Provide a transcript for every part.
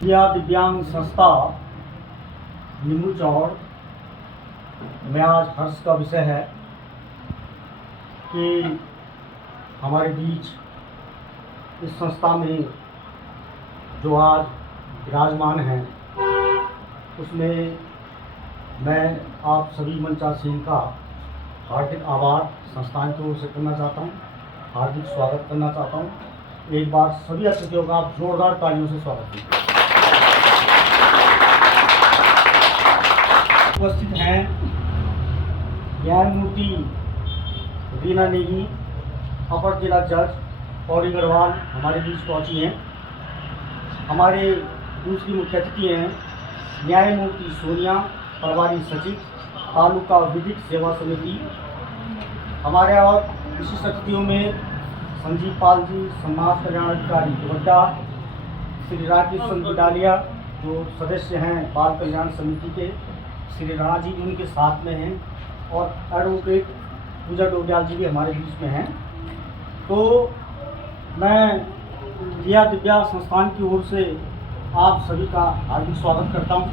यह दिव्यांग संस्था नींबू चौड़ में आज हर्ष का विषय है कि हमारे बीच इस संस्था में जो आज विराजमान हैं उसमें मैं आप सभी मंचासीन का हार्दिक आभार संस्थान की ओर से करना चाहता हूं, हार्दिक स्वागत करना चाहता हूं। एक बार सभी अतिथियों का आप जोरदार तालियों से स्वागत कीजिए। उपस्थित हैं न्यायमूर्ति रीना नेगी, अपर जिला जज पौड़ी गढ़वाल हमारे बीच पहुंची हैं। हमारे दूसरी मुख्य अतिथि हैं न्यायमूर्ति सोनिया, प्रभारी सचिव तालुका विधिक सेवा समिति। हमारे और विशिष्ट अतिथियों में संजीव पाल जी, समाज कल्याण अधिकारी गोड्डा, श्री राकेश चंद्र डालिया जो सदस्य हैं बाल कल्याण समिति के, श्री राणा जी भी उनके साथ में हैं और एडवोकेट पूजा डोडियाल जी भी हमारे बीच में हैं। तो मैं दिया दिव्या संस्थान की ओर से आप सभी का हार्दिक स्वागत करता हूं,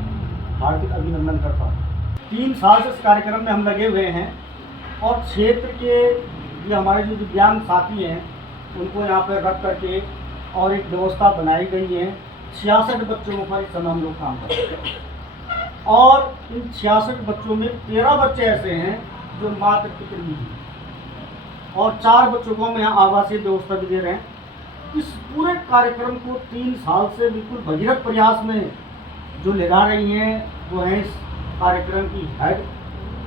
हार्दिक अभिनंदन करता हूं। 3 साल से इस कार्यक्रम में हम लगे हुए हैं और क्षेत्र के ये हमारे जो दिव्यांग साथी हैं उनको यहाँ पर रख करके और एक व्यवस्था बनाई गई है। 66 बच्चों पर इस समय हम लोग काम कर रहे हैं और इन 66 बच्चों में 13 बच्चे ऐसे हैं जो मात्र पितृ हैं और 4 बच्चों को हम यहाँ आवासीय व्यवस्था भी दे रहे हैं। इस पूरे कार्यक्रम को 3 साल से बिल्कुल भगीरथ प्रयास में जो ले जा रही हैं वो हैं इस कार्यक्रम की हेड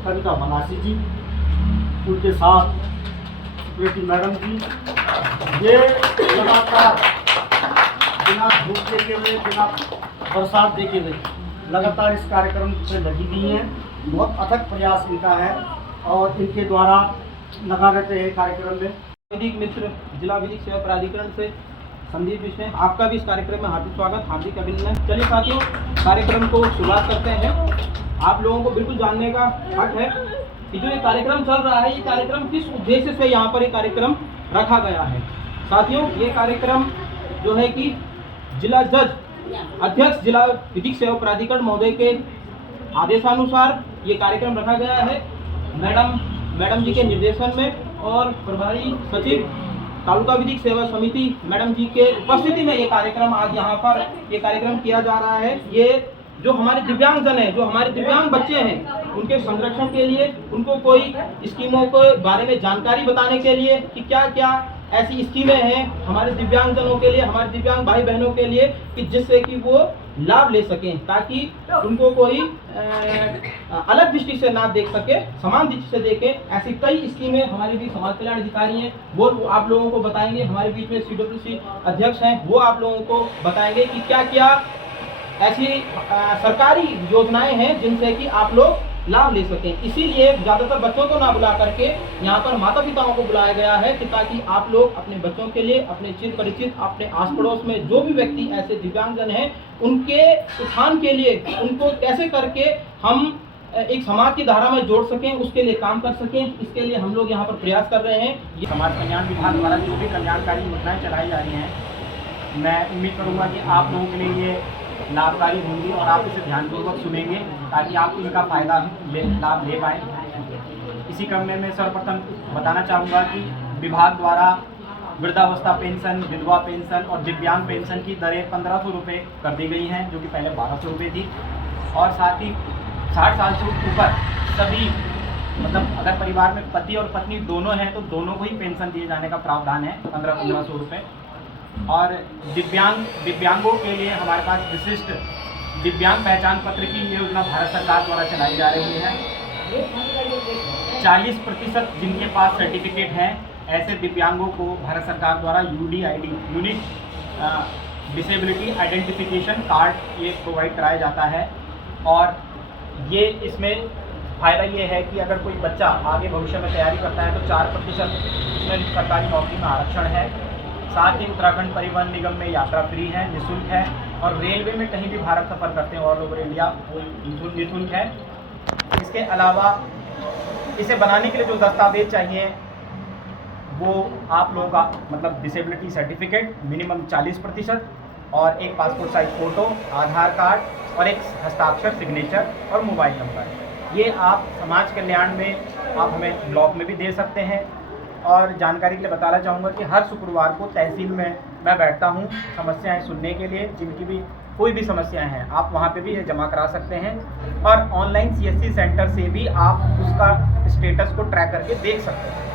कविता मनासी जी, उनके साथ सेक्रेटरी मैडम जी। ये लगातार बिना धूप देखे हुए, बिना बरसात देखे हुए लगातार इस कार्यक्रम से लगी हुई हैं। बहुत अथक प्रयास इनका है और इनके द्वारा लगा रहते हैं कार्यक्रम में। विधिक मित्र जिला विधिक सेवा प्राधिकरण से संदीप विष्णु, आपका भी इस कार्यक्रम में हार्दिक स्वागत, हार्दिक अभिनंदन। चलिए साथियों, कार्यक्रम को शुरुआत करते हैं। आप लोगों को बिल्कुल जानने का हक है कि जो ये कार्यक्रम चल रहा है, ये कार्यक्रम किस उद्देश्य से यहाँ पर ये कार्यक्रम रखा गया है। साथियों, ये कार्यक्रम जो है कि जिला जज अध्यक्ष जिला विधिक सेवा प्राधिकरण महोदय के आदेशानुसार ये कार्यक्रम रखा गया है। मैडम जी के निर्देशन में और प्रभारी सचिव तालुका विधिक सेवा समिति मैडम जी के उपस्थिति में ये कार्यक्रम आज यहाँ पर ये कार्यक्रम किया जा रहा है। ये जो हमारे दिव्यांगजन हैं, जो हमारे दिव्यांग बच्चे हैं, उनके संरक्षण के लिए, उनको कोई स्कीमों के बारे में जानकारी बताने के लिए कि क्या क्या ऐसी स्कीमें हैं हमारे दिव्यांगजनों के लिए, हमारे दिव्यांग भाई बहनों के लिए कि जिससे कि वो लाभ ले सकें, ताकि उनको कोई अलग दृष्टि से ना देख सके, समान दृष्टि से देखें। ऐसी कई स्कीमें हमारे बीच समाज कल्याण अधिकारी हैं, वो आप लोगों को बताएंगे। हमारे बीच में CWC अध्यक्ष हैं, वो आप लोगों को बताएंगे कि क्या क्या ऐसी सरकारी योजनाएं हैं जिनसे कि आप लोग लाभ ले सकें। इसीलिए ज़्यादातर बच्चों को ना बुला करके यहाँ पर माता पिताओं को बुलाया गया है कि ताकि आप लोग अपने बच्चों के लिए, अपने चिर परिचित, अपने आस पड़ोस में जो भी व्यक्ति ऐसे दिव्यांगजन हैं, उनके उत्थान के लिए उनको कैसे करके हम एक समाज की धारा में जोड़ सकें, उसके लिए काम कर सकें। इसके लिए हम लोग यहाँ पर प्रयास कर रहे हैं। ये समाज कल्याण विभाग द्वारा जो भी कल्याणकारी योजनाएँ चलाई जा रही हैं, मैं उम्मीद करूँगा कि आप लोगों के लिए ये लाभकारी होंगी और आप इसे ध्यानपूर्वक सुनेंगे ताकि आप इनका लाभ ले पाएँ। इसी क्रम में मैं सर्वप्रथम बताना चाहूँगा कि विभाग द्वारा वृद्धावस्था पेंशन, विधवा पेंशन और दिव्यांग पेंशन की दरें 1500 रुपये कर दी गई हैं, जो कि पहले 1200 रुपये थी। और साथ ही 60 साल से ऊपर सभी, मतलब अगर परिवार में पति और पत्नी दोनों हैं तो दोनों को ही पेंशन दिए जाने का प्रावधान है, 1500 रुपये। और दिव्यांगों के लिए हमारे पास विशिष्ट दिव्यांग पहचान पत्र की योजना भारत सरकार द्वारा चलाई जा रही है। 40% जिनके पास सर्टिफिकेट हैं ऐसे दिव्यांगों को भारत सरकार द्वारा UDID unique disability identification card ये प्रोवाइड कराया जाता है। और ये इसमें फ़ायदा ये है कि अगर कोई बच्चा आगे भविष्य में तैयारी करता है तो 4% इसमें सरकारी नौकरी में आरक्षण है। साथ ही उत्तराखंड परिवहन निगम में यात्रा फ्री है, निःशुल्क है। और रेलवे में कहीं भी भारत सफ़र करते हैं ऑल ओवर इंडिया वो निःशुल्क है। इसके अलावा इसे बनाने के लिए जो दस्तावेज चाहिए वो आप लोगों का मतलब डिसेबिलिटी सर्टिफिकेट मिनिमम 40% और एक पासपोर्ट साइज फ़ोटो, आधार कार्ड और एक हस्ताक्षर सिग्नेचर और मोबाइल नंबर। ये आप समाज कल्याण में आप हमें ब्लॉग में भी दे सकते हैं। और जानकारी के लिए बताना चाहूँगा कि हर शुक्रवार को तहसील में मैं बैठता हूँ समस्याएं सुनने के लिए। जिनकी भी कोई भी समस्याएं हैं आप वहाँ पे भी ये जमा करा सकते हैं। और ऑनलाइन CSC सेंटर से भी आप उसका स्टेटस को ट्रैक करके देख सकते हैं।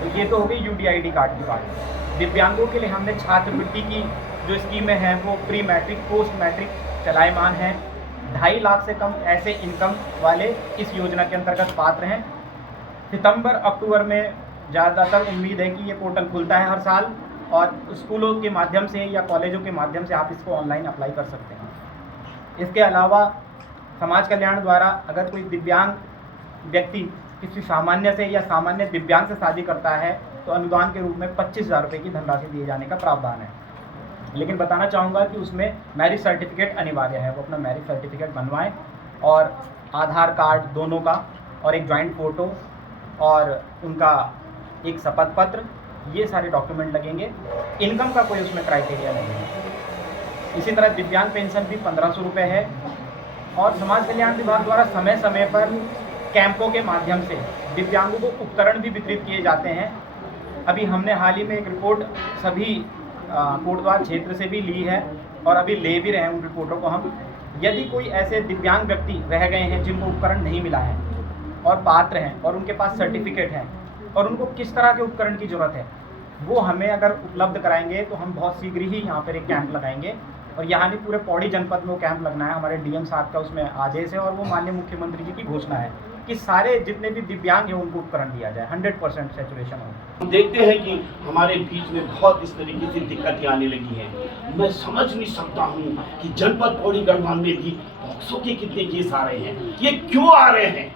तो ये तो हो गई UDID कार्ड की बात। दिव्यांगों के लिए हमने छात्रवृत्ति की जो स्कीमें हैं वो प्री मैट्रिक पोस्ट मैट्रिक चलायमान हैं। 2.5 लाख से कम ऐसे इनकम वाले इस योजना के अंतर्गत पात्र हैं। सितंबर अक्टूबर में ज़्यादातर उम्मीद है कि ये पोर्टल खुलता है हर साल और स्कूलों के माध्यम से या कॉलेजों के माध्यम से आप इसको ऑनलाइन अप्लाई कर सकते हैं। इसके अलावा समाज कल्याण द्वारा अगर कोई दिव्यांग व्यक्ति किसी सामान्य से या सामान्य दिव्यांग से शादी करता है तो अनुदान के रूप में 25,000 रुपये की धनराशि दिए जाने का प्रावधान है। लेकिन बताना चाहूँगा कि उसमें मैरिज सर्टिफिकेट अनिवार्य है। वो अपना मैरिज सर्टिफिकेट बनवाएं और आधार कार्ड दोनों का और एक जॉइंट फ़ोटो और उनका एक शपथ पत्र, ये सारे डॉक्यूमेंट लगेंगे। इनकम का कोई उसमें क्राइटेरिया नहीं है। इसी तरह दिव्यांग पेंशन भी 1500 रुपये है। और समाज कल्याण विभाग द्वारा समय समय पर कैंपों के माध्यम से दिव्यांगों को उपकरण भी वितरित किए जाते हैं। अभी हमने हाल ही में एक रिपोर्ट सभी कोटद्वार क्षेत्र से भी ली है और अभी ले भी रहे हैं उन रिपोर्टों को हम। यदि कोई ऐसे दिव्यांग व्यक्ति रह गए हैं जिनको उपकरण नहीं मिला है और पात्र हैं और उनके पास सर्टिफिकेट है और उनको किस तरह के उपकरण की ज़रूरत है वो हमें अगर उपलब्ध कराएंगे तो हम बहुत शीघ्र ही यहाँ पर एक कैंप लगाएंगे। और यहाँ भी पूरे पौड़ी जनपद में वो कैंप लगना है। हमारे DM साहब का उसमें आदेश है और वो माननीय मुख्यमंत्री जी की घोषणा है कि सारे जितने भी दिव्यांग हैं उनको उपकरण दिया जाए, 100% सैचुरेशन हो। हम देखते हैं कि हमारे बीच में बहुत इस तरीके से दिक्कतें आने लगी हैं। मैं समझ नहीं सकता हूँ कि जनपद पौड़ी गढ़वाल में भी पॉक्सो के कितने केस आ रहे हैं। ये क्यों आ रहे हैं?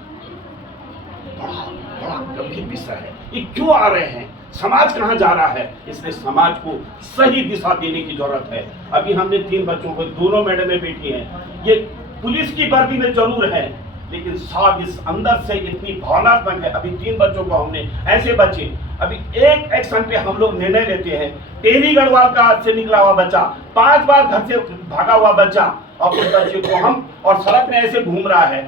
बड़ा गंभीर विषय है। ये क्यों आ रहे हैं? समाज कहाँ जा रहा है? इसलिए समाज को सही दिशा देने की जरूरत है। अभी हमने 3 बच्चों को, दोनों मैडमें बेटी हैं, ये पुलिस की वर्दी में जरूर है लेकिन साथ इस अंदर से इतनी भावनात्मक है। अभी 3 बच्चों को हमने ऐसे बच्चे, अभी एक एक्शन पे हम लोग निर्णय लेते हैं। टेरी गढ़वाल का से निकला हुआ बच्चा, 5 बार घर से भागा हुआ बच्चा, और उस बच्चे को हम और सड़क में ऐसे घूम रहा है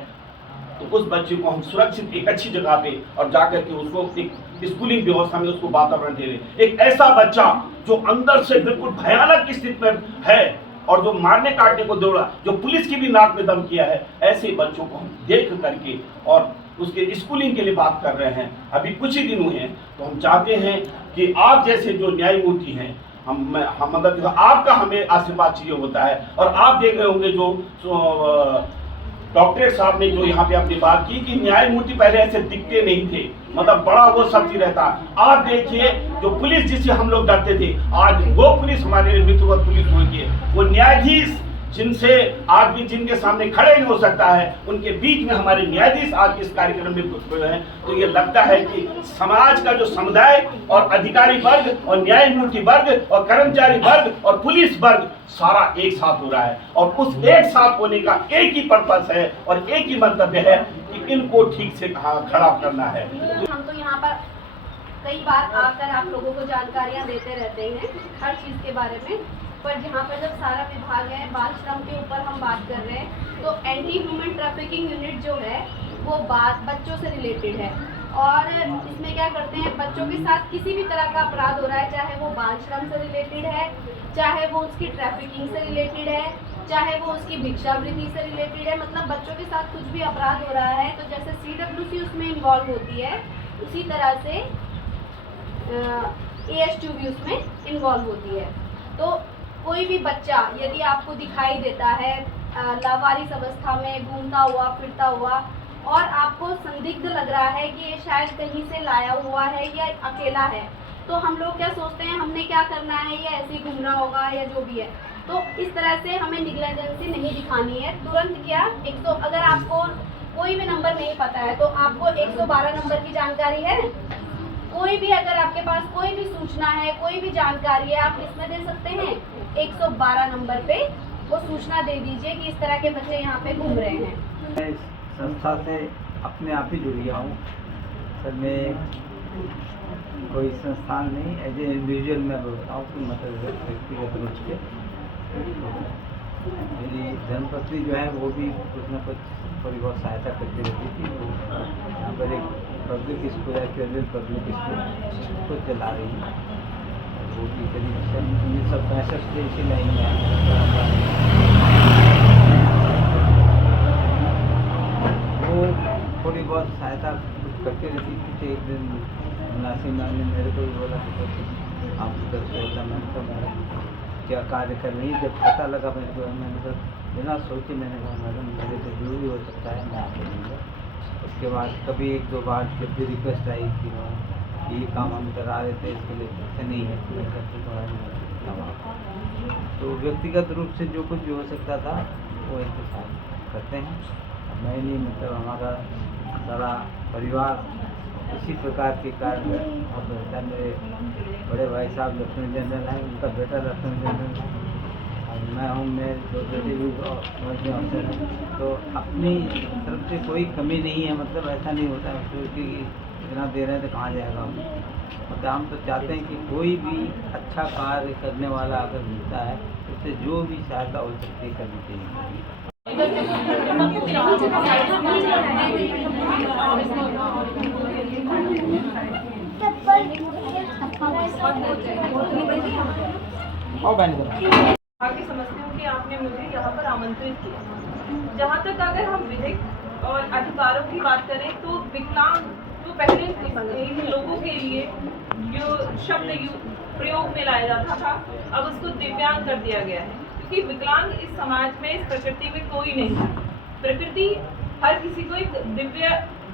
तो उस बच्चे को हम सुरक्षित एक अच्छी जगह पे और जाकर के उसको एक स्कूलिंग व्यवस्था में उसको वातावरण दे रहे। एक ऐसा बच्चा जो अंदर से बिल्कुल भयानक स्थिति में है और जो मारने काटने को दौड़ा, जो पुलिस की भी नाक में दम किया है, ऐसे बच्चों को हम देख करके और उसके स्कूलिंग के लिए बात कर रहे हैं। अभी कुछ ही दिन हुए हैं तो हम चाहते हैं कि आप जैसे जो न्यायमूर्ति हैं, हम मतलब जो आपका हमें आशीर्वाद चाहिए होता है। और आप देख रहे होंगे जो डॉक्टरेट साहब ने जो यहाँ पे अपनी बात की कि न्यायमूर्ति पहले ऐसे दिखते नहीं थे, मतलब बड़ा वो शक्ति रहता। आप देखिए जो पुलिस जिससे हम लोग डरते थे, आज वो पुलिस हमारे लिए मित्रवत पुलिस हो गई है। वो न्यायाधीश जिनसे आज भी जिनके सामने खड़े नहीं हो सकता है, उनके बीच में हमारे न्यायाधीश आज इस कार्यक्रम में हुए हैं। तो ये लगता है कि समाज का जो समुदाय और अधिकारी वर्ग और न्यायमूर्ति वर्ग और कर्मचारी वर्ग और पुलिस वर्ग सारा एक साथ हो रहा है और उस एक साथ होने का एक ही पर्पस है और एक ही मंतव्य है कि इनको ठीक से खड़ा करना है। हम तो यहाँ पर कई बार आकर आप लोगों को जानकारियाँ देते रहते हैं हर चीज़ के बारे में, पर जहाँ पर जब सारा विभाग है बाल श्रम के ऊपर हम बात कर रहे हैं तो एंटी ह्यूमन ट्रैफिकिंग यूनिट जो है वो बच्चों से रिलेटेड है। और इसमें क्या करते हैं, बच्चों के साथ किसी भी तरह का अपराध हो रहा है, चाहे वो बाल श्रम से रिलेटेड है, चाहे वो उसकी ट्रैफिकिंग से रिलेटेड है, चाहे वो उसकी भिक्षावृत्ति से रिलेटेड है, मतलब बच्चों के साथ कुछ भी अपराध हो रहा है तो जैसे CWC उसमें इन्वॉल्व होती है उसी तरह से ASTU भी उसमें इन्वॉल्व होती है। तो कोई भी बच्चा यदि आपको दिखाई देता है लावारिस अवस्था में घूमता हुआ फिरता हुआ और आपको संदिग्ध लग रहा है कि ये शायद कहीं से लाया हुआ है या अकेला है, तो हम लोग क्या सोचते हैं हमने क्या करना है, ये ऐसे ही घूम रहा होगा या जो भी है। तो इस तरह से हमें निग्लेजेंसी नहीं दिखानी है। तुरंत क्या अगर आपको कोई भी नंबर नहीं पता है तो आपको 112 नंबर की जानकारी है, कोई भी अगर आपके पास कोई भी सूचना है, कोई भी जानकारी है, आप इसमें दे सकते हैं। 112 नंबर पे वो सूचना दे दीजिए कि इस तरह के बच्चे यहाँ पे घूम रहे हैं। मैं इस संस्था से अपने आप ही जुड़ गया हूँ सर। मैं कोई संस्थान नहीं, एज ए इंडिविजुअल मैं बोलता हूँ कि मतलब व्यक्तिगत रूप से मेरी धर्मपत्नी जो है वो भी कुछ न कुछ थोड़ी बहुत सहायता करती रहती थी। वो यहाँ पर एक पब्लिक स्कूल है, केरल पब्लिक स्कूल, उसको चला रही है। वो भी करीब 1965 से इसी लाइन में वो थोड़ी बहुत सहायता कुछ करती रहती थी। एक दिन नासिम मैम ने मेरे को भी बोला कि आप उधर से होता, मैंने कहा मैडम क्या कार्य कर रही है। जब पता लगा मेरे को, मैंने कहा बिना सोचे मैंने कहा मैडम मेरे से जो भी हो सकता है मैं आपको दूँगा। उसके बाद कभी 1-2 बार जब भी रिक्वेस्ट आई कि ये काम हम करा रहे थे, इसके लिए पैसे नहीं है, तो मैं करते तो व्यक्तिगत रूप से जो कुछ भी हो सकता था वो इनके साथ करते हैं। मैं नहीं, मतलब हमारा सारा परिवार इसी प्रकार के कार्य और बेहतर मेरे बड़े भाई साहब लेफ्टिनेंट जनरल हैं, उनका बेटा लेफ्टिनेंट जनरल और मैं हूँ, मैं दो बेटे भी फौजी अफसर हैं। तो अपनी तरफ से कोई कमी नहीं है, मतलब ऐसा नहीं होता है कि इतना दे रहे हैं तो कहाँ जाएगा। मतलब हम तो चाहते हैं कि कोई भी अच्छा कार्य करने वाला अगर मिलता है उससे जो भी सहायता हो सकती है करनी चाहिए। और बैन करो। आगे समझती हूँ कि आपने मुझे यहाँ पर आमंत्रित किया। जहाँ तक अगर हम विधिक और अधिकारों की बात करें तो विकलांग तो पहले इन लोगों के लिए जो शब्द प्रयोग में लाया जाता था, अब उसको दिव्यांग कर दिया गया है, क्योंकि विकलांग इस समाज में, इस प्रकृति में कोई नहीं है। प्रकृति हर किसी को एक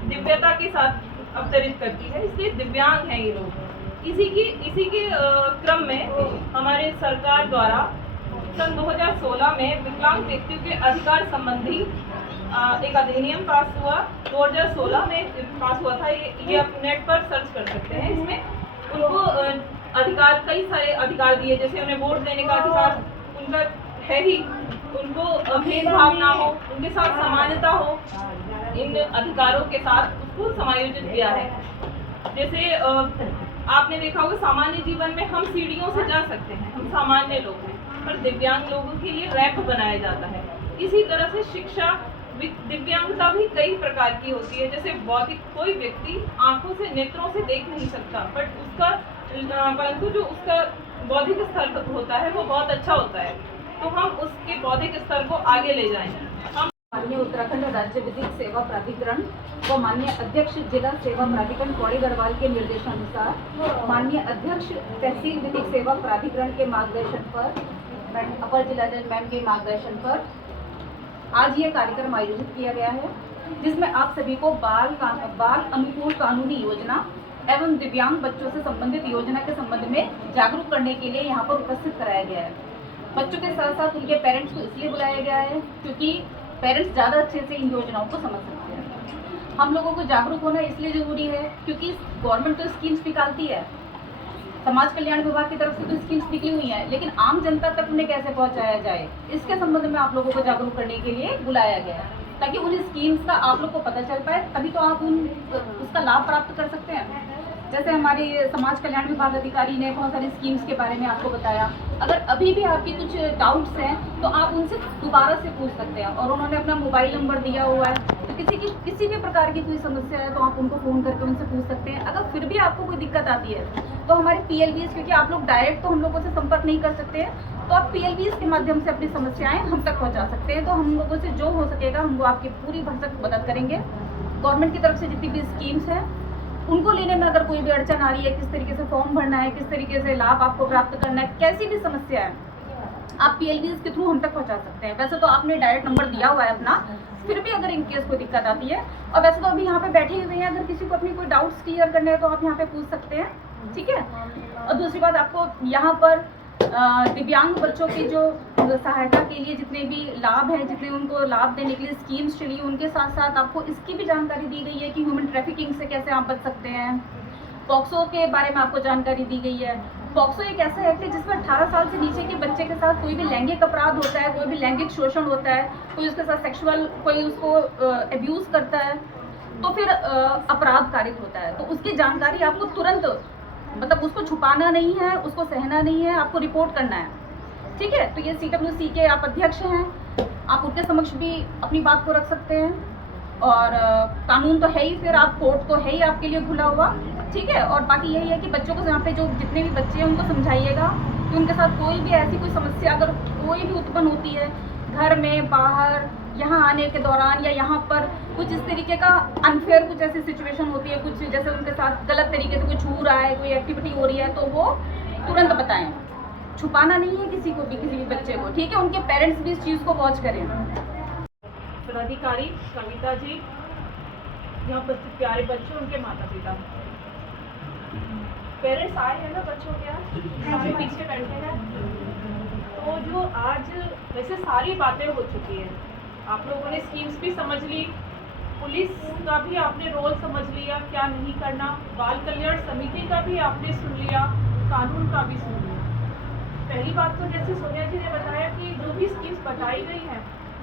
दिव्यता के साथ अवतरित करती है, इसलिए दिव्यांग हैं ये लोग। इसी के क्रम में हमारे सरकार द्वारा सन 2016 में विकलांग व्यक्तियों के अधिकार संबंधी एक अधिनियम पास हुआ। 2016 में पास हुआ था, ये आप नेट पर सर्च कर सकते हैं। इसमें उनको अधिकार, कई सारे अधिकार दिए, जैसे उन्हें वोट देने का अधिकार उनका है ही, उनको भेदभाव ना हो, उनके साथ समानता हो, इन अधिकारों के साथ उसको समायोजित किया है। जैसे आपने देखा होगा सामान्य जीवन में हम सीढ़ियों से जा सकते हैं, हम सामान्य लोग हैं, पर दिव्यांग लोगों के लिए रैंप बनाया जाता है। इसी तरह से शिक्षा, दिव्यांगता भी कई प्रकार की होती है। जैसे बौद्धिक, कोई व्यक्ति आंखों से, नेत्रों से देख नहीं सकता, बट परंतु जो उसका बौद्धिक स्तर होता है वो बहुत अच्छा होता है, तो हम उसके बौद्धिक स्तर को आगे ले जाएंगे। माननीय उत्तराखंड राज्य विधिक सेवा प्राधिकरण व माननीय अध्यक्ष जिला सेवा प्राधिकरण पौड़ी गढ़वाल के निर्देशानुसार माननीय अध्यक्ष तहसील विधिक सेवा प्राधिकरण के मार्गदर्शन पर, अपर जिला जज मैम के मार्गदर्शन पर आज ये कार्यक्रम आयोजित किया गया है, जिसमें आप सभी को बाल अनुकूल कानूनी योजना एवं दिव्यांग बच्चों से संबंधित योजना के संबंध में जागरूक करने के लिए यहाँ पर उपस्थित कराया गया है। बच्चों के साथ साथ उनके पेरेंट्स को इसलिए बुलाया गया है क्योंकि पेरेंट्स ज़्यादा अच्छे से इन योजनाओं को समझ सकते हैं। हम लोगों को जागरूक होना इसलिए ज़रूरी है क्योंकि गवर्नमेंट तो स्कीम्स निकालती है, समाज कल्याण विभाग की तरफ से तो स्कीम्स निकली हुई हैं, लेकिन आम जनता तक उन्हें कैसे पहुंचाया जाए, इसके संबंध में आप लोगों को जागरूक करने के लिए बुलाया गया है, ताकि उन स्कीम्स का आप लोग को पता चल पाए, तभी तो आप उसका लाभ प्राप्त कर सकते हैं। जैसे हमारे समाज कल्याण विभाग अधिकारी ने बहुत सारी स्कीम्स के बारे में आपको बताया। अगर अभी भी आपकी कुछ डाउट्स हैं तो आप उनसे दोबारा से पूछ सकते हैं, और उन्होंने अपना मोबाइल नंबर दिया हुआ है, तो किसी भी प्रकार की कोई समस्या है तो आप उनको फ़ोन करके उनसे पूछ सकते हैं। अगर फिर भी आपको कोई दिक्कत आती है तो हमारे PLBs, क्योंकि आप लोग डायरेक्ट तो हम लोगों से संपर्क नहीं कर सकते हैं, तो आप PLBs के माध्यम से अपनी समस्याएं हम तक पहुंचा सकते हैं। तो हम लोगों से जो हो सकेगा हम वो आपकी पूरी भरसक मदद करेंगे। गवर्नमेंट की तरफ से जितनी भी स्कीम्स हैं उनको लेने में अगर कोई भी अड़चन आ रही है, किस तरीके से फॉर्म भरना है, किस तरीके से लाभ आपको प्राप्त करना है, कैसी भी समस्या है, आप PLBs के थ्रू हम तक पहुंचा सकते हैं। वैसे तो आपने डायरेक्ट नंबर दिया हुआ है अपना, फिर भी अगर इन केस कोई दिक्कत आती है, और वैसे तो अभी यहाँ पे बैठे हुए हैं, अगर किसी को अपनी कोई डाउट्स क्लियर करने हैं तो आप यहाँ पे पूछ सकते हैं, ठीक है। और दूसरी बात, आपको यहाँ पर दिव्यांग बच्चों की जो सहायता के लिए जितने भी लाभ हैं, जितने उनको लाभ देने के लिए स्कीम्स चली, उनके साथ साथ आपको इसकी भी जानकारी दी गई है कि ह्यूमन ट्रैफिकिंग से कैसे आप बच सकते हैं। पॉक्सो के बारे में आपको जानकारी दी गई है। पॉक्सो एक ऐसा एक्ट है जिसमें 18 साल से नीचे के बच्चे के साथ कोई भी लैंगिक अपराध होता है, कोई भी लैंगिक शोषण होता है, कोई उसके साथ सेक्सुअल, कोई उसको अब्यूज़ करता है, तो फिर अपराध कारित होता है। तो उसकी जानकारी आपको तुरंत, मतलब उसको छुपाना नहीं है, उसको सहना नहीं है, आपको रिपोर्ट करना है, ठीक है। तो ये CWC के आप अध्यक्ष हैं, आप उनके समक्ष भी अपनी बात को रख सकते हैं, और कानून तो है ही, फिर आप कोर्ट तो है ही आपके लिए खुला हुआ, ठीक है। और बाकी यही है कि बच्चों को यहाँ पे जो जितने भी बच्चे हैं उनको समझाइएगा कि उनके साथ कोई भी ऐसी कोई समस्या अगर कोई भी उत्पन्न होती है, घर में, बाहर, यहाँ आने के दौरान, या यहाँ पर कुछ इस तरीके का अनफेयर कुछ ऐसी सिचुएशन होती है, कुछ जैसे उनके साथ गलत तरीके से कोई छू रहा है, कोई एक्टिविटी हो रही है, तो वो तुरंत बताएं। छुपाना नहीं है किसी को भी, किसी भी बच्चे को, ठीक है। उनके पेरेंट्स भी इस चीज़ को वॉच करें। पदाधिकारी कविता जी, यहाँ उपस्थित प्यारे बच्चों, उनके माता पिता, पेरेंट्स आए हैं ना बच्चों के यहाँ, पीछे बैठे हैं। तो जो आज वैसे सारी बातें हो चुकी हैं, आप लोगों ने स्कीम्स भी समझ ली, पुलिस का भी आपने रोल समझ लिया, क्या नहीं करना, बाल कल्याण समिति का भी आपने सुन लिया, कानून का भी सुन लिया। पहली बात तो जैसे सोनिया जी ने बताया कि जो भी स्कीम्स बताई गई हैं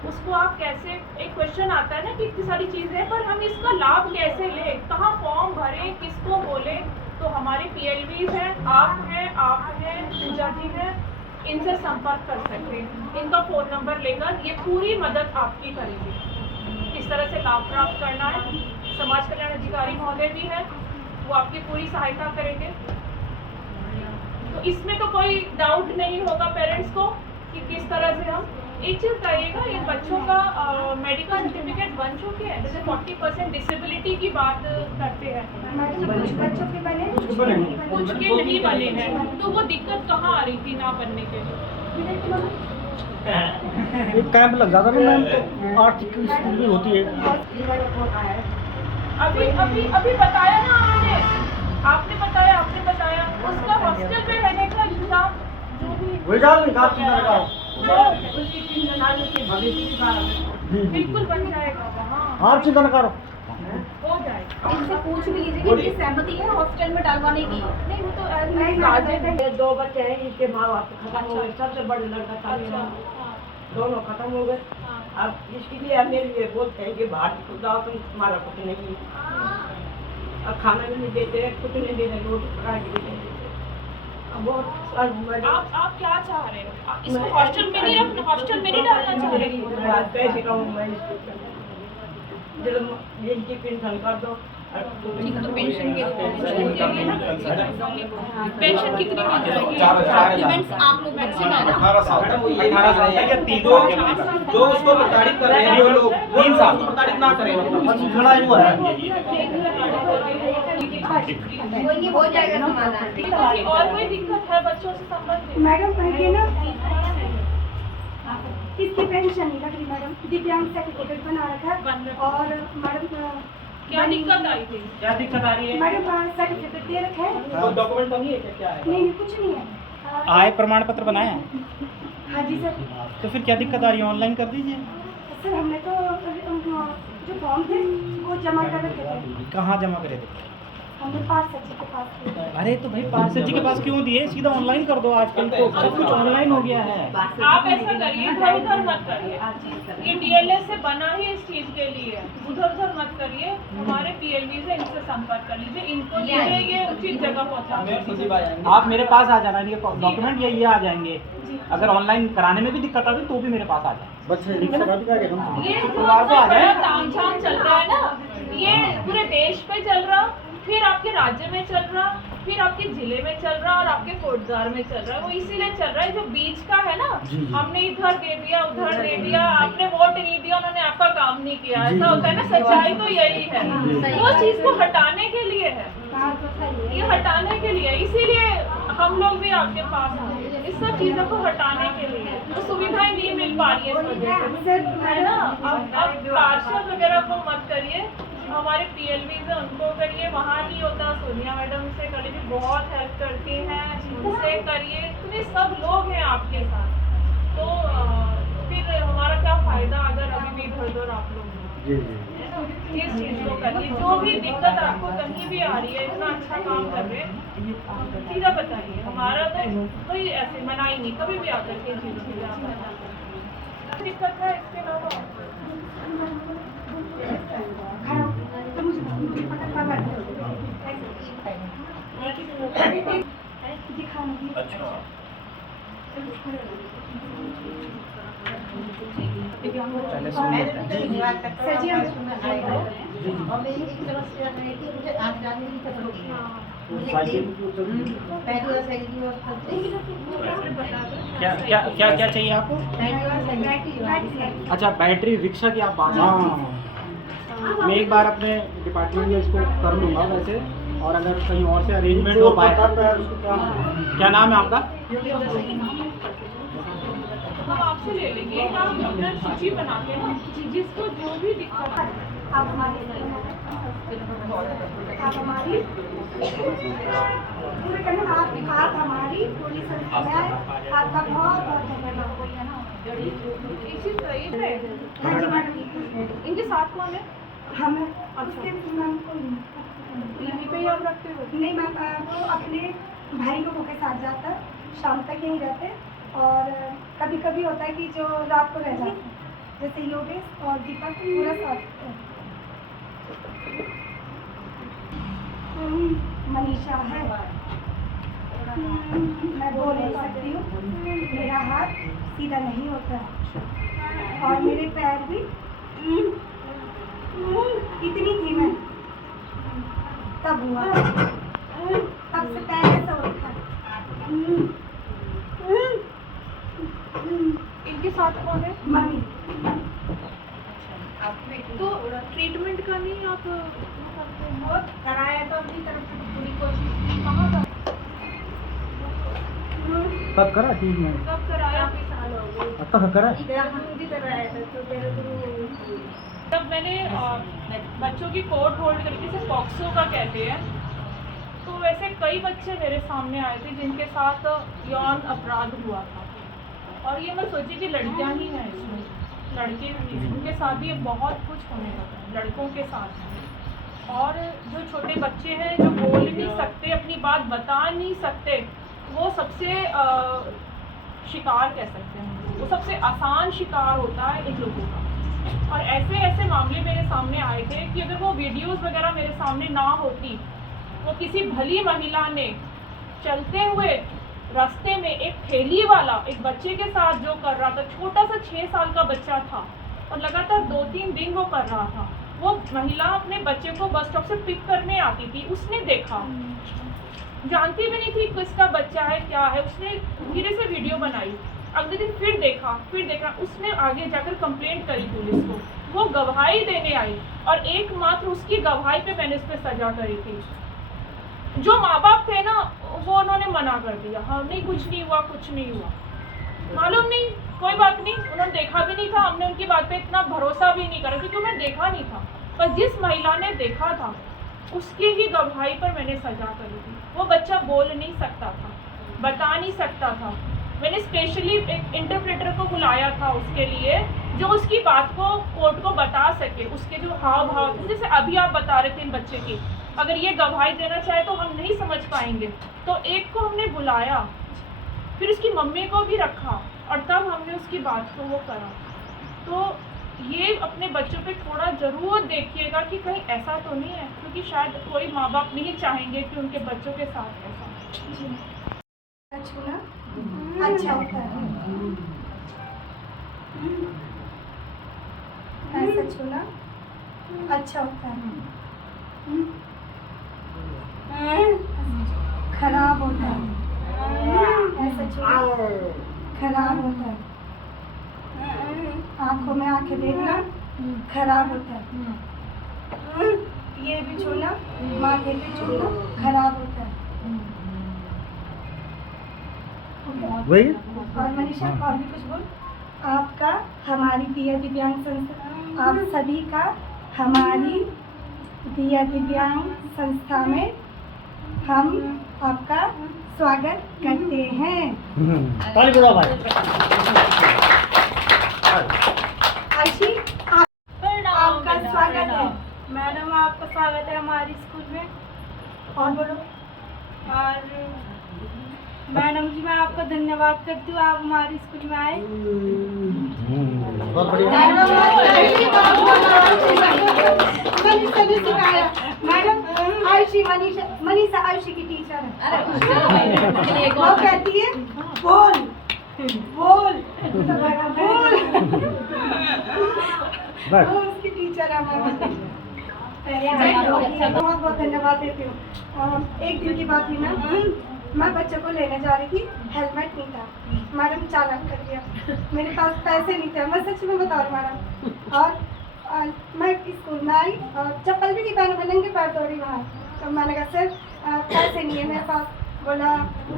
उसको आप कैसे, एक क्वेश्चन आता है ना कि इतनी सारी चीज़ें, पर हम इसका लाभ कैसे लें, कहाँ फॉर्म भरें, किसको बोलें। तो हमारे PLVs हैं, आप हैं, पूजा जी हैं, इनसे संपर्क कर सकते हैं। इनका फ़ोन नंबर लेकर ये पूरी मदद आपकी करेंगे, किस तरह से लाभ प्राप्त करना है। समाज कल्याण अधिकारी महोदय भी हैं, वो आपकी पूरी सहायता करेंगे। तो इसमें तो कोई डाउट नहीं होगा पेरेंट्स को कि किस तरह से हम, एक चीज़ करिएगा, ये बच्चों का मेडिकल सर्टिफिकेट बन चुके हैं, जैसे 40% डिसेबिलिटी की बात करते हैं, कुछ बच्चों के बने, कुछ के नहीं बने हैं। तो वो दिक्कत कहाँ आ रही थी ना बनने के लिए? एक कैंप लग जाता है मैम, तो आर्थिक स्थिति भी होती है। अभी बताया ना आपने बताया उसका हॉस्टल में रहने का इंतजाम जो भी बिल्कुल बन जाएगा, आप चिंता न करो, हो जाएगा। इनसे पूछ भी लीजिए कि उनकी सहमति है हॉस्टल में डालवाने की। नहीं वो तो दो बच्चे हैं, इनके माँ बाप खत्म हो गए, सबसे बड़े लड़का था मेरा, दोनों खत्म हो गए। अब इसके लिए मेरे लिए बोलते हैं कि बाहर को जाओ, तुम तुम्हारा कुछ नहीं, अब खाना भी नहीं देते, कुछ नहीं दे रहे, रोटी पका के देते। आप क्या चाह रहे हो? इसको हॉस्टल में नहीं रखना, हॉस्टल में नहीं डालना चाह रहे हो? पैसे कमाऊँ मैं, इनकी पेंशन कर दो। ठीक है, तो पेंशन के पेंशन कितनी मिल जाएगी? डॉक्यूमेंट्स आप लोग बच्चे ना 18 साल जो उसको प्रताड़ित कर रहे हैं वो लोग 3 साल प्रताड़ित ना करें। लड़ाई हुआ है, हो जाएगा समाधान। और कोई दिक्कत है बच्चों से संबंधित? मैडम कहिए ना, इसकी पेंशन नहीं लग रही मैडम, दिव्यांग सर्टिफिकेट बना रखा है, और मैडम क्या दिक्कत आई थी? क्या दिक्कत आ रही है? मैडम सर्टिफिकेट दे रखा है, कोई डॉक्यूमेंट नहीं है क्या है? नहीं कुछ नहीं है। आय प्रमाण पत्र बनाया है? हाँ जी सर। तो फिर क्या दिक्कत आ रही है, ऑनलाइन कर दीजिए। सर हमने तो जो फॉर्म थे वो जमा कर रखे थे। कहाँ जमा करे थे? हमने 5 सचिव के पास किए। अरे तो भाई 5 सचिव के पास क्यों दिए, सीधा ऑनलाइन कर दो, आजकल तो सब कुछ ऑनलाइन हो गया है। आप ऐसा करिए, इधर उधर मत करिए, ये DLS से बना ही इस चीज के लिए, उधर उधर मत करिए। हमारे PLV से इनसे संपर्क कर लीजिए, इनको ये उचित जगह पहुँचा। आप मेरे पास आ जाना, ये डॉक्यूमेंट ये आ जाएंगे। अगर ऑनलाइन कराने में भी दिक्कत आती तो भी मेरे पास आ जाए। बच्चे ये जो तामझाम चल रहा है ना, ये पूरे देश पे चल रहा, फिर आपके राज्य में चल रहा, फिर आपके जिले में चल रहा और आपके कोटद्वार में चल रहा है। वो इसीलिए चल रहा है, जो बीच का है ना, हमने इधर दे दिया उधर दे दिया, आपने वोट नहीं दिया, उन्होंने आपका काम नहीं किया, ऐसा होता है ना। सच्चाई तो यही है, वो चीज को हटाने के लिए है, ये हटाने के लिए। इसीलिए हम लोग भी आपके पास आए इस सब चीज़ों को हटाने के लिए, तो सुविधाएं नहीं मिल पा रही है इस वजह से, है ना। अब पार्षद वगैरह को मत करिए, हमारे PLVs है उनको करिए, वहाँ नहीं होता सोनिया मैडम से करिए, भी बहुत हेल्प करती हैं, उनसे करिए, इतने सब लोग हैं आपके साथ, तो फिर हमारा क्या फ़ायदा अगर अभी भी इधर आप लोग जी जी इस चीज़ को करिए। जो भी दिक्कत आपको कहीं भी आ रही है, इतना अच्छा काम कर रहे हैं, सीधा बताइए, हमारा तो कोई ऐसे मना ही नहीं, कभी भी आकर के चीज़ दिक्कत है इसके अलावा। पहले सुन लेते हैं। क्या क्या क्या क्या चाहिए आपको? अच्छा, बैटरी रिक्शा की आप बात कर रहे हैं। मैं एक बार अपने डिपार्टमेंट में इसको कर लूँगा वैसे, और अगर कहीं और से अरेंजमेंट हो पाए। क्या नाम है आपका? हम आपसे ले लेंगे, आप अपना सूची बना के ना, जिसको जो भी दिक्कत है आप हमारी पूरे करना, आप हमारी पूरी संस्था, आपका बहुत बहुत धन्यवाद। ये चीज़ सही है। हाँ जी मैडम, इनके साथ कौन है? हम उसके मैम को यहीं पे ही आप रखते हो? नहीं मैम, वो अपने भाई लोगों के साथ जाता, शाम तक यहीं रहते, और कभी कभी होता है कि जो रात को रह जाते हैं, जैसे योगेश और दीपक पूरा साथ। मनीषा है, मैं बोल नहीं सकती हूँ, मेरा हाथ सीधा नहीं होता, और मेरे पैर भी इतनी थी मैं, तब हुआ, तब से पैर ऐसा उठा। इनके साथ कौन है? मम्मी। तो ट्रीटमेंट का नहीं आप बहुत कराया तो अपनी तरफ से पूरी कोशिश की। कहाँ का कब करा? 3 महीने कब कराया? अब तक करा? तब मैंने बच्चों की कोर्ट होल्ड करके से पॉक्सो का कहते हैं, तो वैसे कई बच्चे मेरे सामने आए थे जिनके साथ यौन अपराध हुआ था, और ये मैं सोची कि लड़कियां ही हैं इसमें, लड़के भी उनके साथ भी बहुत कुछ होने लगा है, लड़कों के साथ। और जो छोटे बच्चे हैं जो बोल नहीं सकते, अपनी बात बता नहीं सकते, वो सबसे शिकार कह सकते हैं, वो सबसे आसान शिकार होता है इन लोगों का। और ऐसे ऐसे मामले मेरे सामने आए थे कि अगर वो वीडियोस वगैरह मेरे सामने ना होती, वो किसी भली महिला ने चलते हुए रास्ते में एक ठेली वाला एक बच्चे के साथ जो कर रहा था, छोटा सा 6 साल का बच्चा था, और लगातार 2-3 दिन वो कर रहा था, वो महिला अपने बच्चे को बस स्टॉप से पिक करने आती थी, उसने देखा, जानती भी नहीं थी किसका बच्चा है क्या है, उसने धीरे से वीडियो बनाई, अगले दिन फिर देखा, उसने आगे जाकर कंप्लेंट करी पुलिस को, वो गवाही देने आई, और एकमात्र उसकी गवाही पे मैंने उस पर सजा करी थी। जो माँ बाप थे ना, वो उन्होंने मना कर दिया, हाँ नहीं कुछ नहीं हुआ, कुछ नहीं हुआ, मालूम नहीं, कोई बात नहीं, उन्होंने देखा भी नहीं था, हमने उनकी बात पे इतना भरोसा भी नहीं करा क्योंकि उन्होंने देखा नहीं था, पर जिस महिला ने देखा था उसकी ही गवाही पर मैंने सजा करी थी। वो बच्चा बोल नहीं सकता था, बता नहीं सकता था, मैंने स्पेशली एक इंटरप्रेटर को बुलाया था उसके लिए, जो उसकी बात को कोर्ट को बता सके, उसके जो हाव भाव, जैसे अभी आप बता रहे थे इन बच्चे की, अगर ये गवाही देना चाहे तो हम नहीं समझ पाएंगे, तो एक को हमने बुलाया, फिर उसकी मम्मी को भी रखा, और तब हमने उसकी बात को वो करा। तो ये अपने बच्चों पे थोड़ा ज़रूर देखिएगा कि कहीं ऐसा तो नहीं है, क्योंकि शायद कोई माँ बाप नहीं चाहेंगे कि उनके बच्चों के साथ ऐसा। छूना अच्छा होता है, ऐसा छूना अच्छा होता है, खराब होता है, ऐसा छूना खराब होता है, आँखों में आंखें देखना खराब होता है, ये भी छूना, माथे पे छूना खराब होता है, वही और मनीषा और भी कुछ बोल। आपका हमारी दिया दिव्यांग संस्था, आप सभी का हमारी दिया दिव्यांग संस्था में हम आपका स्वागत करते हैं। ताली बजाओ भाई। आशी आपका स्वागत है। मैडम आपका स्वागत है हमारे स्कूल में। और बोलो। और मैडम जी मैं आपका धन्यवाद करती हूँ, आप हमारे स्कूल में आए। बहुत बढ़िया। मनीषा ने सिखाया। मैडम आयुषी मनीषा आयुषी की टीचर है। वो कहती है बोल बोल बोल। वो उसकी टीचर है मैडम। बहुत बहुत धन्यवाद देती हूँ। एक दिन की बात थी ना, मैं बच्चों को लेने जा रही थी, हेलमेट नहीं था। मैडम चालान कर दिया। मेरे पास पैसे नहीं थे, मैं सच में बता रही मैडम। और मैं स्कूल में आई और चप्पल भी नहीं पहने, मैं नंगे पैर दौड़ी वहाँ। तो मैंने कहा सर पैसे नहीं है मेरे पास। बोला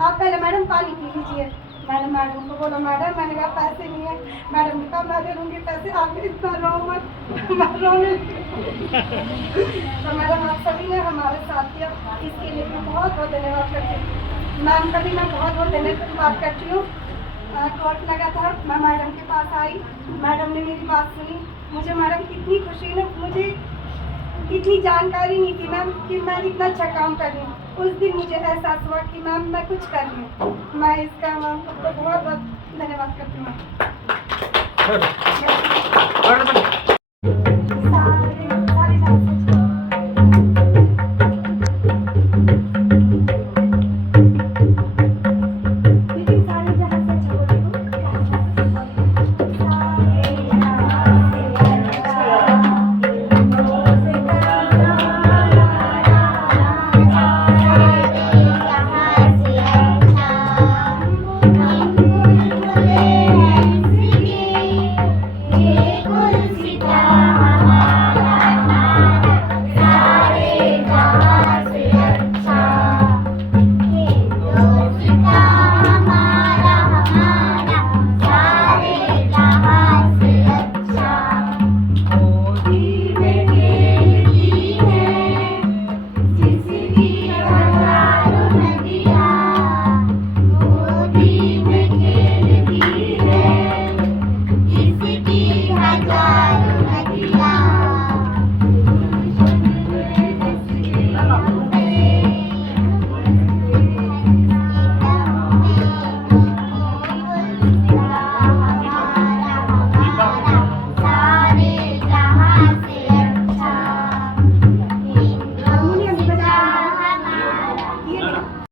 आप पहले मैडम पानी पी लीजिए। मैंने मैडम को बोला मैडम, मैंने कहा पैसे नहीं है। मैडम ने कहा मैं दे दूँगी पैसे, आप इतना रो मत, मैं रोने। तो मैडम आप सभी ने हमारे साथ किया, इसके लिए मैं बहुत बहुत धन्यवाद करती हूँ। मैम का भी मैं बहुत बहुत धन्यवाद करती हूँ। कोर्ट लगा था, मैं मैडम के पास आई, मैडम ने मेरी बात सुनी। मुझे मैडम कितनी खुशी ने, मुझे इतनी जानकारी नहीं थी मैम कि मैं इतना अच्छा काम कर रही हूँ। उस दिन मुझे एहसास हुआ कि मैम मैं कुछ कर रही हूँ। मैं इसका मैम को बहुत बहुत धन्यवाद करती हूँ।